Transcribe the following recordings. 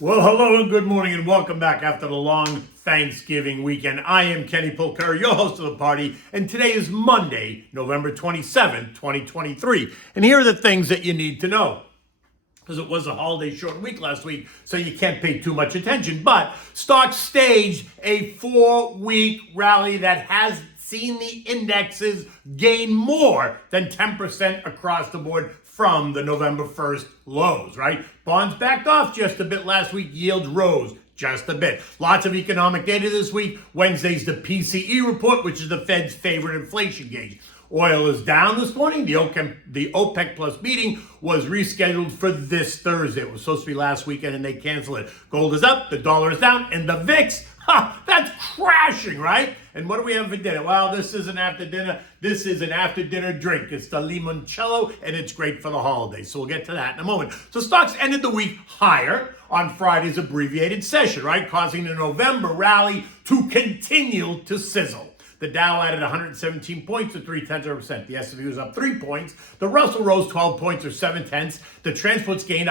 Well, hello and good morning and welcome back after the long Thanksgiving weekend. I am Kenny Polker, your host of the party, and today is Monday, November 27, 2023. And here are the things that you need to know. Because it was a holiday short week last week, so you can't pay too much attention. But stocks staged a 4-week rally that has seen the indexes gain more than 10% across the board from the November 1st lows, right? Bonds backed off just a bit last week. Yields rose just a bit. Lots of economic data this week. Wednesday's the PCE report, which is the Fed's favorite inflation gauge. Oil is down this morning. The OPEC Plus meeting was rescheduled for this Thursday. It was supposed to be last weekend and they canceled it. Gold is up, the dollar is down, and the VIX, that's crashing, right? And what do we have for dinner? Well, this isn't after dinner. This is an after dinner drink. It's the Limoncello, and it's great for the holidays. So we'll get to that in a moment. So stocks ended the week higher on Friday's abbreviated session, right? Causing the November rally to continue to sizzle. The Dow added 117 points or 0.3%. The S&P was up 3 points. The Russell rose 12 points or 0.7. The transports gained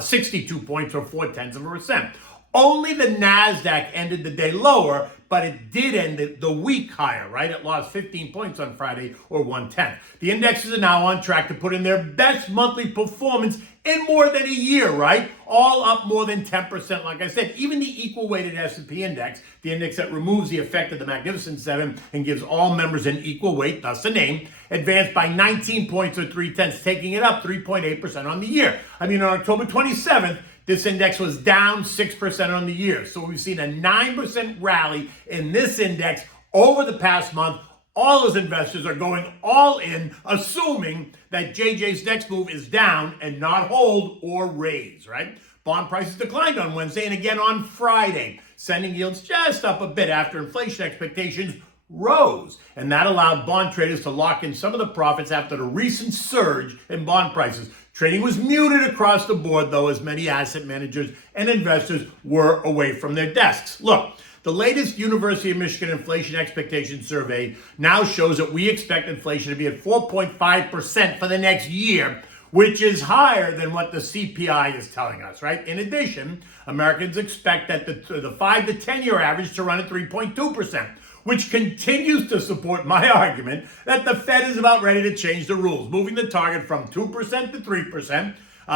62 points or 0.4%. Only the NASDAQ ended the day lower, but it did end the week higher, right? It lost 15 points on Friday or 1/10. The indexes are now on track to put in their best monthly performance in more than a year, right? All up more than 10%, like I said. Even the equal-weighted S&P index, the index that removes the effect of the Magnificent Seven and gives all members an equal weight, thus the name, advanced by 19 points or 0.3, taking it up 3.8% on the year. I mean, on October 27th, this index was down 6% on the year. So we've seen a 9% rally in this index over the past month. All those investors are going all in, assuming that JJ's next move is down and not hold or raise, right? Bond prices declined on Wednesday and again on Friday, sending yields just up a bit after inflation expectations rose. And that allowed bond traders to lock in some of the profits after the recent surge in bond prices. Trading was muted across the board, though, as many asset managers and investors were away from their desks. Look, the latest University of Michigan inflation expectation survey now shows that we expect inflation to be at 4.5% for the next year, which is higher than what the CPI is telling us, right? In addition, Americans expect that the 5 to 10 year average to run at 3.2%. Which continues to support my argument that the Fed is about ready to change the rules, moving the target from 2% to 3%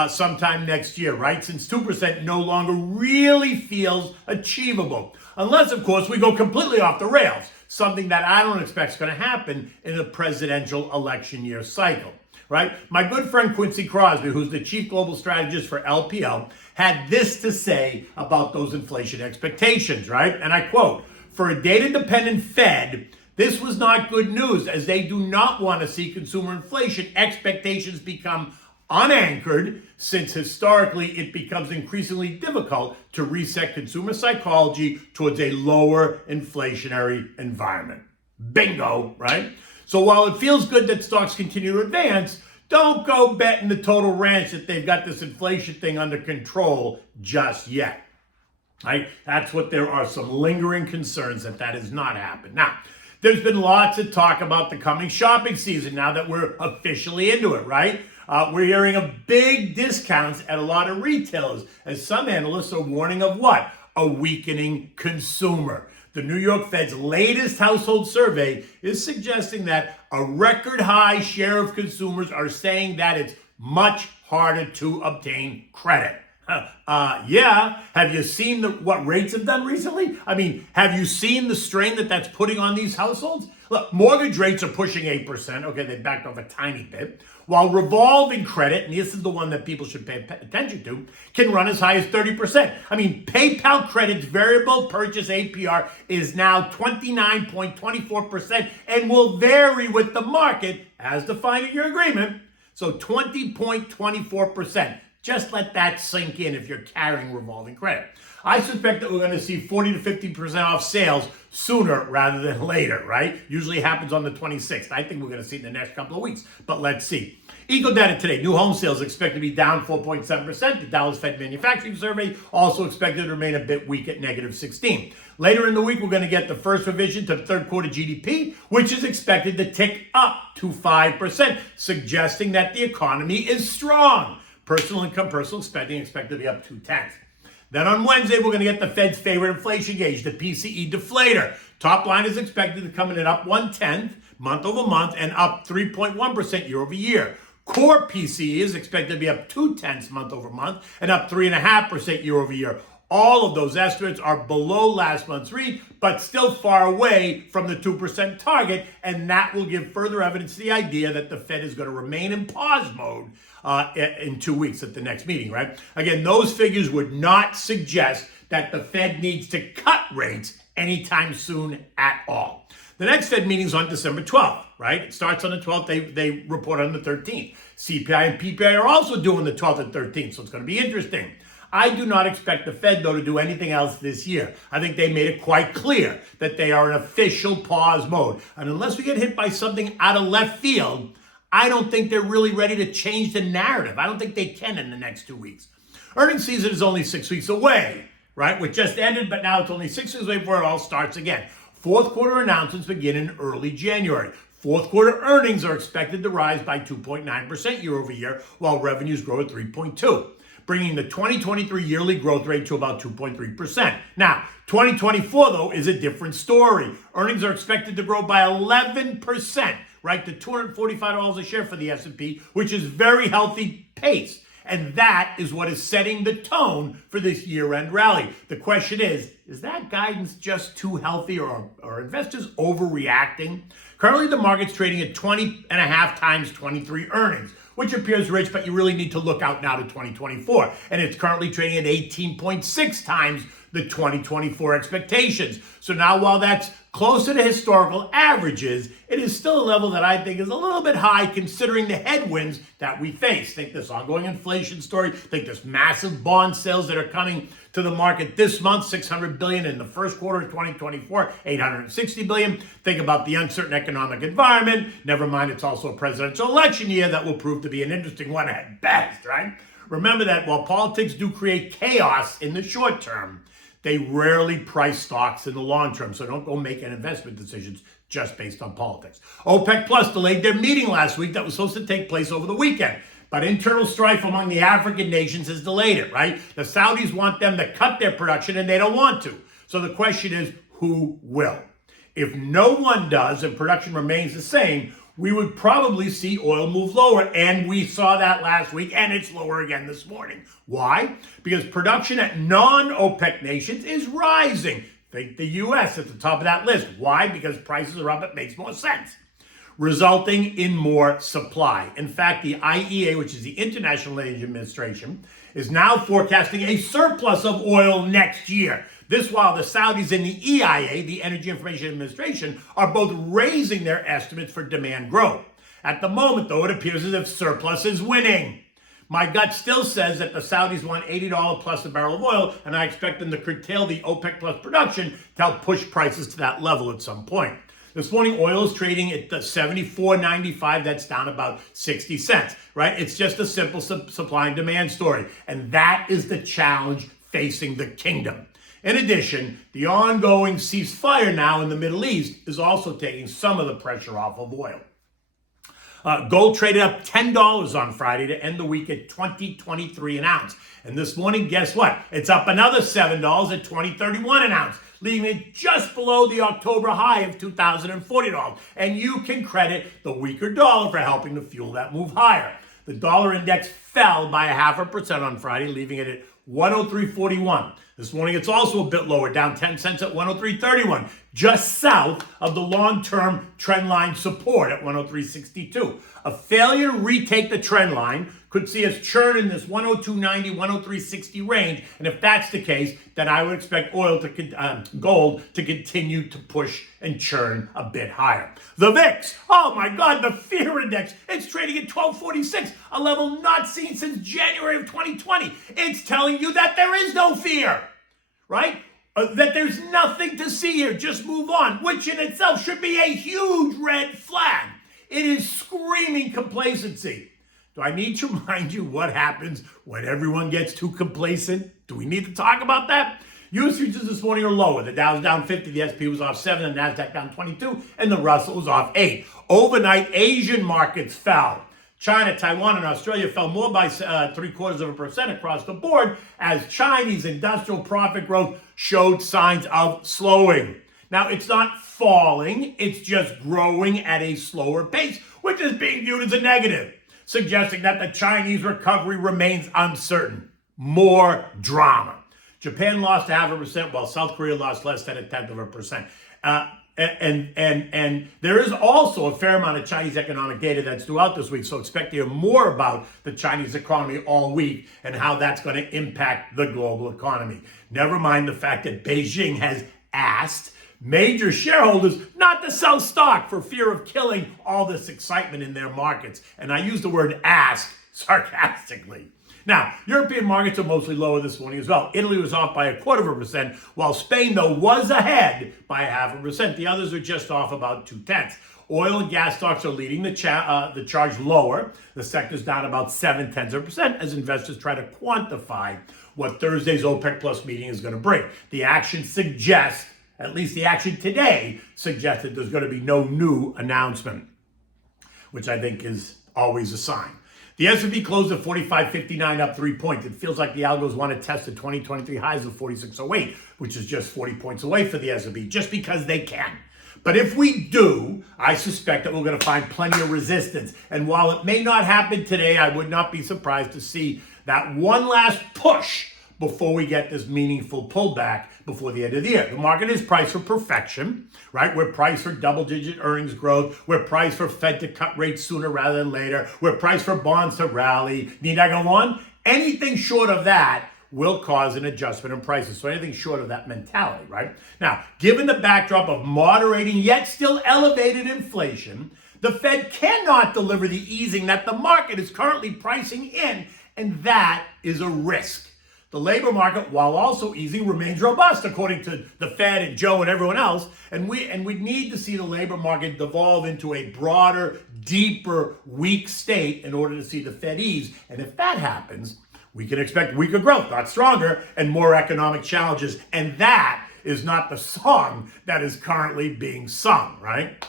sometime next year, right? Since 2% no longer really feels achievable. Unless, of course, we go completely off the rails, something that I don't expect is going to happen in a presidential election year cycle, right? My good friend Quincy Crosby, who's the chief global strategist for LPL, had this to say about those inflation expectations, right? And I quote, "For a data-dependent Fed, this was not good news as they do not want to see consumer inflation expectations become unanchored since historically it becomes increasingly difficult to reset consumer psychology towards a lower inflationary environment." Bingo, right? So while it feels good that stocks continue to advance, don't go betting the total ranch that they've got this inflation thing under control just yet. Right? That's what there are some lingering concerns that has not happened. Now, there's been lots of talk about the coming shopping season now that we're officially into it, right? We're hearing of big discounts at a lot of retailers, as some analysts are warning of what? A weakening consumer. The New York Fed's latest household survey is suggesting that a record high share of consumers are saying that it's much harder to obtain credit. Yeah. Have you seen what rates have done recently? I mean, have you seen the strain that's putting on these households? Look, mortgage rates are pushing 8%. Okay, they backed off a tiny bit. While revolving credit, and this is the one that people should pay attention to, can run as high as 30%. I mean, PayPal Credit's variable purchase APR is now 29.24% and will vary with the market as defined in your agreement. So 20.24%. Just let that sink in if you're carrying revolving credit. I suspect that we're going to see 40 to 50% off sales sooner rather than later, right? Usually happens on the 26th. I think we're going to see it in the next couple of weeks, but let's see. Eco data today, new home sales expected to be down 4.7%. The Dallas Fed manufacturing survey also expected to remain a bit weak at negative 16. Later in the week, we're going to get the first revision to third quarter GDP, which is expected to tick up to 5%, suggesting that the economy is strong. Personal income, personal spending expected to be up 0.2. Then on Wednesday, we're going to get the Fed's favorite inflation gauge, the PCE deflator. Top line is expected to come in at up 0.1 month over month and up 3.1% year over year. Core PCE is expected to be up 0.2 month over month and up 3.5% year over year. All of those estimates are below last month's read, but still far away from the 2% target, and that will give further evidence to the idea that the Fed is going to remain in pause mode in 2 weeks at the next meeting, right? Again, those figures would not suggest that the Fed needs to cut rates anytime soon at all. The next Fed meeting is on December 12th, right? It starts on the 12th. They report on the 13th. CPI and PPI are also due on the 12th and 13th, so it's going to be interesting. I do not expect the Fed, though, to do anything else this year. I think they made it quite clear that they are in official pause mode. And unless we get hit by something out of left field, I don't think they're really ready to change the narrative. I don't think they can in the next 2 weeks. Earnings season is only 6 weeks away, right? Which just ended, but now it's only 6 weeks away before it all starts again. Fourth quarter announcements begin in early January. Fourth quarter earnings are expected to rise by 2.9% year over year, while revenues grow at 3.2%. Bringing the 2023 yearly growth rate to about 2.3%. Now, 2024, though, is a different story. Earnings are expected to grow by 11%, right, to $245 a share for the S&P, which is very healthy pace. And that is what is setting the tone for this year-end rally. The question is that guidance just too healthy, or are investors overreacting? Currently, the market's trading at 20.5 times 23 earnings, which appears rich, but you really need to look out now to 2024. And it's currently trading at 18.6 times the 2024 expectations. So now, while that's closer to historical averages, it is still a level that I think is a little bit high considering the headwinds that we face. Think this ongoing inflation story, think this massive bond sales that are coming to the market this month, $600 billion in the first quarter of 2024, $860 billion. Think about the uncertain economic environment. Never mind, it's also a presidential election year that will prove to be an interesting one at best, right? Remember that while politics do create chaos in the short term, they rarely price stocks in the long term, so don't go making investment decisions just based on politics. OPEC Plus delayed their meeting last week that was supposed to take place over the weekend. But internal strife among the African nations has delayed it, right? The Saudis want them to cut their production, and they don't want to. So the question is, who will? If no one does and production remains the same, we would probably see oil move lower. And we saw that last week, and it's lower again this morning. Why? Because production at non-OPEC nations is rising. Think the U.S. at the top of that list. Why? Because prices are up. It makes more sense, resulting in more supply. In fact, the IEA, which is the International Energy Administration, is now forecasting a surplus of oil next year. This while the Saudis and the EIA, the Energy Information Administration, are both raising their estimates for demand growth. At the moment, though, it appears as if surplus is winning. My gut still says that the Saudis want $80 plus a barrel of oil, and I expect them to curtail the OPEC plus production to help push prices to that level at some point. This morning, oil is trading at $74.95. That's down about 60 cents, right? It's just a simple supply and demand story. And that is the challenge facing the kingdom. In addition, the ongoing ceasefire now in the Middle East is also taking some of the pressure off of oil. Gold traded up $10 on Friday to end the week at $20.23 an ounce. And this morning, guess what? It's up another $7 at $20.31 an ounce, leaving it just below the October high of $2,040. And you can credit the weaker dollar for helping to fuel that move higher. The dollar index fell by 0.5% on Friday, leaving it at 103.41. This morning, it's also a bit lower, down 10 cents at 103.31, just south of the long-term trend line support at 103.62. A failure to retake the trend line could see us churn in this 102.90, 103.60 range, and if that's the case, then I would expect gold to continue to push and churn a bit higher. The VIX, oh my God, the fear index, it's trading at 1246, a level not seen since January of 2020. It's telling you that there is no fear, right? That there's nothing to see here, just move on, which in itself should be a huge red flag. It is screaming complacency. Do I need to remind you what happens when everyone gets too complacent? Do we need to talk about that? U.S. futures this morning are lower. The Dow's down 50, the S&P was off 7, the NASDAQ down 22, and the Russell was off 8. Overnight, Asian markets fell. China, Taiwan, and Australia fell more by 0.75% across the board as Chinese industrial profit growth showed signs of slowing. Now, it's not falling, it's just growing at a slower pace, which is being viewed as a negative, suggesting that the Chinese recovery remains uncertain. More drama. Japan lost 0.5%, while South Korea lost less than 0.1%. And there is also a fair amount of Chinese economic data that's due out this week, so expect to hear more about the Chinese economy all week and how that's going to impact the global economy. Never mind the fact that Beijing has asked major shareholders not to sell stock for fear of killing all this excitement in their markets. And I use the word ask sarcastically. Now, European markets are mostly lower this morning as well. Italy was off by 0.25%, while Spain, though, was ahead by 0.5%. The others are just off about 0.2. Oil and gas stocks are leading the charge lower. The sector's down about 0.7% as investors try to quantify what Thursday's OPEC Plus meeting is going to bring. The action suggests, at least the action today, suggests that there's going to be no new announcement, which I think is always a sign. The S&P closed at 45.59, up 3 points. It feels like the algos want to test the 2023 highs of 46.08, which is just 40 points away for the S&P, just because they can. But if we do, I suspect that we're going to find plenty of resistance. And while it may not happen today, I would not be surprised to see that one last push before we get this meaningful pullback before the end of the year. The market is priced for perfection, right? We're priced for double-digit earnings growth. We're priced for Fed to cut rates sooner rather than later. We're priced for bonds to rally. Need I go on? Anything short of that will cause an adjustment in prices. So anything short of that mentality, right? Now, given the backdrop of moderating yet still elevated inflation, the Fed cannot deliver the easing that the market is currently pricing in, and that is a risk. The labor market, while also easing, remains robust, according to the Fed and Joe and everyone else. And we need to see the labor market devolve into a broader, deeper, weak state in order to see the Fed ease. And if that happens, we can expect weaker growth, not stronger, and more economic challenges. And that is not the song that is currently being sung, right?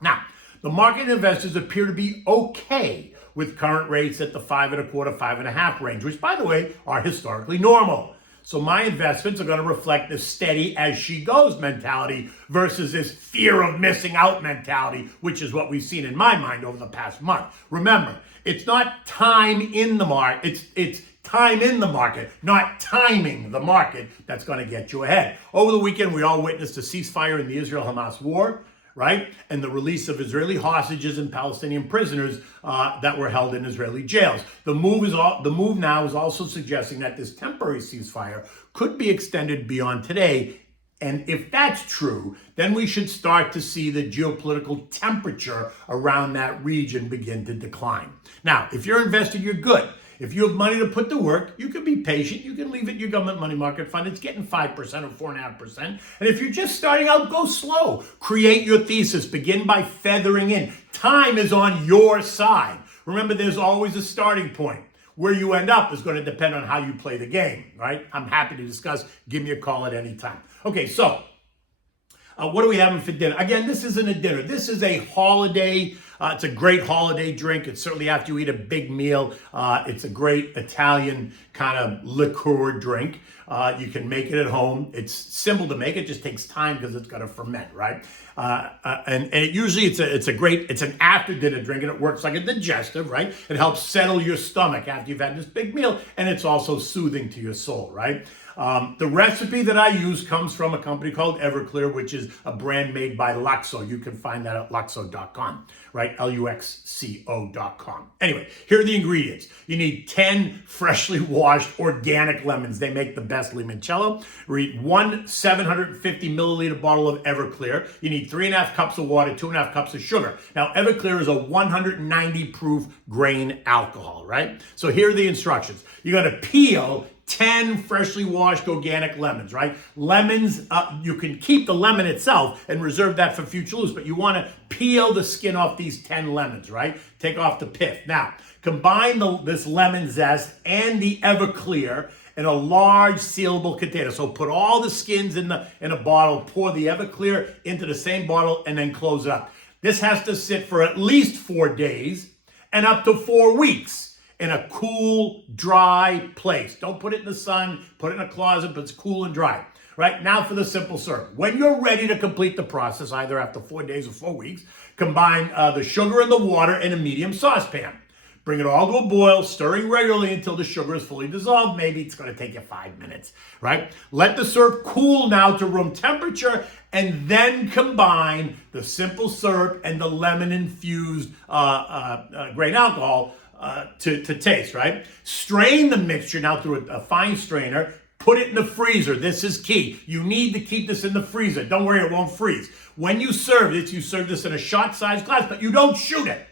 Now, the market investors appear to be okay with current rates at the 5.25, 5.5 range, which, by the way, are historically normal. So my investments are going to reflect the steady as she goes mentality versus this fear of missing out mentality, which is what we've seen in my mind over the past month. Remember, it's not time in the market, it's time in the market, not timing the market that's going to get you ahead. Over the weekend, we all witnessed a ceasefire in the Israel-Hamas war, right? And the release of Israeli hostages and Palestinian prisoners that were held in Israeli jails. The move now is also suggesting that this temporary ceasefire could be extended beyond today. And if that's true, then we should start to see the geopolitical temperature around that region begin to decline. Now, if you're invested, you're good. If you have money to put to work, you can be patient. You can leave it in your government money market fund. It's getting 5% or 4.5%. And if you're just starting out, go slow. Create your thesis. Begin by feathering in. Time is on your side. Remember, there's always a starting point. Where you end up is going to depend on how you play the game, right? I'm happy to discuss. Give me a call at any time. Okay, so what are we having for dinner? Again, this isn't a dinner. This is a holiday. It's a great holiday drink. It's certainly after you eat a big meal. It's a great Italian kind of liqueur drink. You can make it at home. It's simple to make. It just takes time because it's got to ferment, right? And it usually it's an after dinner drink, and it works like a digestive, right? It helps settle your stomach after you've had this big meal, and it's also soothing to your soul, right? The recipe that I use comes from a company called Everclear, which is a brand made by Luxo. You can find that at luxo.com, right? Luxco.com. Anyway, here are the ingredients. You need 10 freshly washed organic lemons. They make the best limoncello. You need 1 750 milliliter bottle of Everclear. You need 3.5 cups of water, 2.5 cups of sugar. Now, Everclear is a 190 proof grain alcohol, right? So here are the instructions. You're going to peel 10 freshly washed organic lemons, right? Lemons, you can keep the lemon itself and reserve that for future use, but you want to peel the skin off these 10 lemons, right? Take off the pith. Now, combine this lemon zest and the Everclear in a large sealable container. So put all the skins in a bottle, pour the Everclear into the same bottle, and then close it up. This has to sit for at least 4 days, and up to 4 weeks in a cool, dry place. Don't put it in the sun, put it in a closet, but it's cool and dry. Right, now for the simple serve. When you're ready to complete the process, either after 4 days or 4 weeks, combine the sugar and the water in a medium saucepan. Bring it all to a boil, stirring regularly until the sugar is fully dissolved. Maybe it's going to take you 5 minutes, right? Let the syrup cool now to room temperature, and then combine the simple syrup and the lemon-infused grain alcohol to taste, right? Strain the mixture now through a fine strainer. Put it in the freezer. This is key. You need to keep this in the freezer. Don't worry, it won't freeze. When you serve this, you serve this in a shot-sized glass, but you don't shoot it.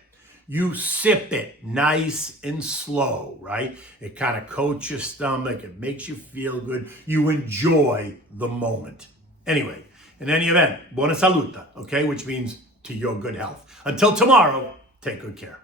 You sip it nice and slow, right? It kind of coats your stomach. It makes you feel good. You enjoy the moment. Anyway, in any event, buona salute, okay? Which means to your good health. Until tomorrow, take good care.